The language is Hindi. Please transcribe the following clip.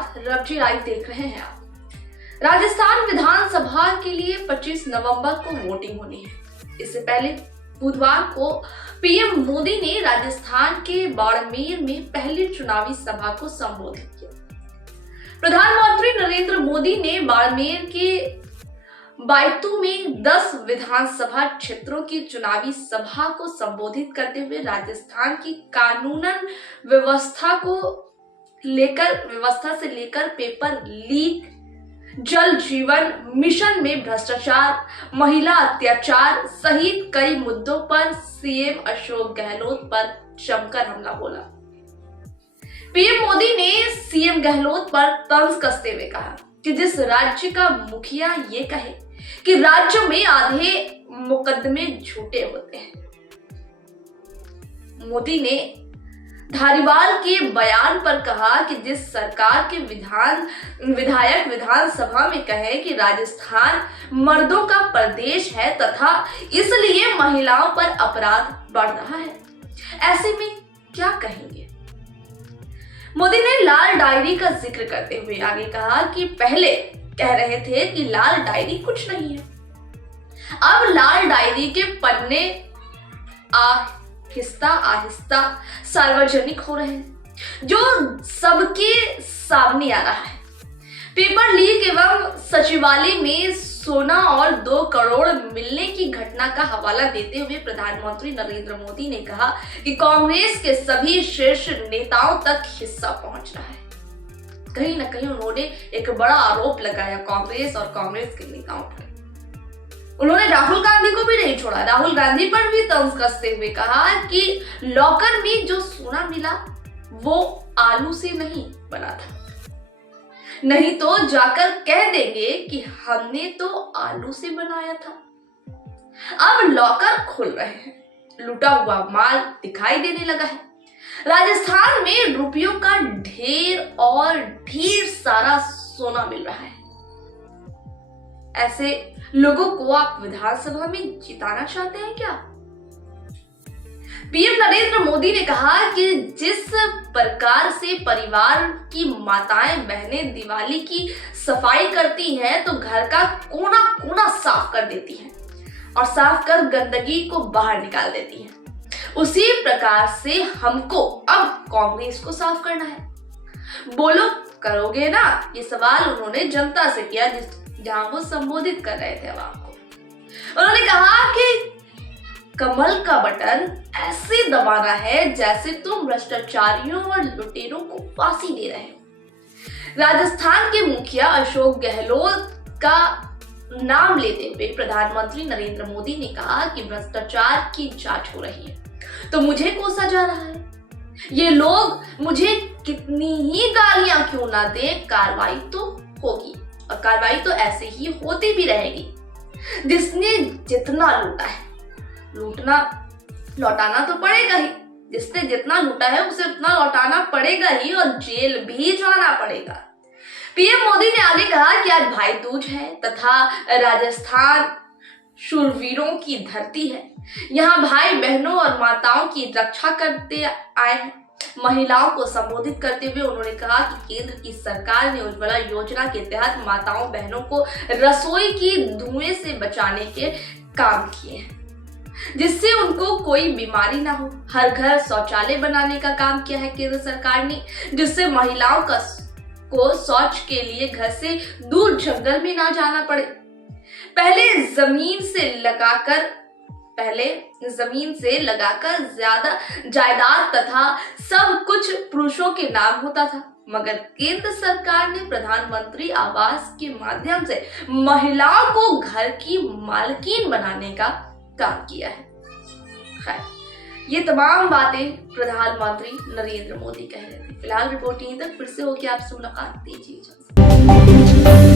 साथ रब्जी लाइव देख रहे हैं आप। राजस्थान विधानसभा के लिए 25 नवंबर को वोटिंग होनी है। इससे पहले बुधवार को पीएम मोदी ने राजस्थान के बाड़मेर में पहली चुनावी सभा को संबोधित किया। प्रधानमंत्री नरेंद्र मोदी ने बाड़मेर के बायतू में 10 विधानसभा क्षेत्रों की चुनावी सभा को संबोधित करते हुए राजस्थान की कानूनन व्यवस्था से लेकर पेपर लीक, जल जीवन मिशन में भ्रष्टाचार, महिला अत्याचार सहित कई मुद्दों पर सीएम अशोक गहलोत पर जमकर हमला बोला। पीएम मोदी ने सीएम गहलोत पर तंज कसते हुए कहा कि जिस राज्य का मुखिया ये कहे कि राज्य में आधे मुकदमे झूठे होते हैं। मोदी ने धारीवाल के बयान पर कहा कि जिस सरकार के विधायक विधानसभा में कहे कि राजस्थान मर्दों का प्रदेश है तथा इसलिए महिलाओं पर अपराध बढ़ रहा है, ऐसे में क्या कहेंगे। मोदी ने लाल डायरी का जिक्र करते हुए आगे कहा कि पहले कह रहे थे कि लाल डायरी कुछ नहीं है, अब लाल डायरी के पन्ने आहिस्ता आहिस्ता सार्वजनिक हो रहे हैं, जो सबके सामने आ रहा है। पेपर लीक एवं सचिवालय में सोना और 2 करोड़ मिलने की घटना का हवाला देते हुए प्रधानमंत्री नरेंद्र मोदी ने कहा कि कांग्रेस के सभी शीर्ष नेताओं तक हिस्सा पहुंच रहा है। कहीं ना कहीं उन्होंने एक बड़ा आरोप लगाया कांग्रेस और कांग्रेस के नेताओं पर। उन्होंने राहुल गांधी को भी नहीं छोड़ा, राहुल गांधी पर भी तंज कसते हुए कहा कि लॉकर में जो सोना मिला वो आलू से नहीं बना था, नहीं तो जाकर कह देंगे कि हमने तो आलू से बनाया था। अब लॉकर खुल रहे हैं, लूटा हुआ माल दिखाई देने लगा है। राजस्थान में रुपयों का ढेर सारा सोना मिल रहा है। ऐसे लोगों को आप विधानसभा में जिताना चाहते हैं क्या? पीएम नरेंद्र मोदी ने कहा कि जिस प्रकार से परिवार की माताएं बहनें दिवाली की सफाई करती हैं तो घर का कोना कोना साफ कर देती हैं और साफ कर गंदगी को बाहर निकाल देती हैं, उसी प्रकार से हमको अब कांग्रेस को साफ करना है। बोलो करोगे ना? ये सवाल उन्होंने जनता से किया जहां वो संबोधित कर रहे थे आवाम को। उन्होंने कहा कि कमल का बटन ऐसे दबाना है जैसे तुम भ्रष्टाचारियों और लुटेरों को फांसी दे रहे हो। राजस्थान के मुखिया अशोक गहलोत का नाम लेते हुए प्रधानमंत्री नरेंद्र मोदी ने कहा कि भ्रष्टाचार की जांच हो रही है तो मुझे कोसा जा रहा है। ये लोग मुझे कितनी ही गालियां क्यों ना दे, कार्रवाई तो होगी और कार्रवाई तो ऐसे ही होती भी रहेगी। जिसने जितना लूटा है लौटाना तो पड़ेगा ही, जिसने जितना लूटा है उसे उतना लौटाना पड़ेगा ही और जेल भी जाना पड़ेगा। पीएम मोदी ने आगे कहा कि आज भाई दूज है तथा राजस्थान शूरवीरों की धरती है। यहाँ भाई बहनों और माताओं की रक्षा करते आए हैं। महिलाओं को संबोधित करते हुए उन्होंने कहा कि केंद्र की सरकार ने उज्ज्वला योजना के तहत माताओं बहनों को रसोई की धुएं से बचाने के काम किए हैं, जिससे उनको कोई बीमारी ना हो। हर घर शौचालय बनाने का काम किया है केंद्र सरकार ने, जिससे महिलाओं को शौच के लिए घर से दूर जंगल में ना जाना पड़े। पहले जमीन से लगाकर ज्यादा जायदाद तथा सब कुछ पुरुषों के नाम होता था, मगर केंद्र सरकार ने प्रधानमंत्री आवास के माध्यम से महिलाओं को घर की मालकिन बनाने का काम किया है। खैर, ये तमाम बातें प्रधानमंत्री नरेंद्र मोदी कह रहे थे। फिलहाल रिपोर्ट यहीं तक, फिर से होगी आपसे मुलाकात। दीजिए इजाजत।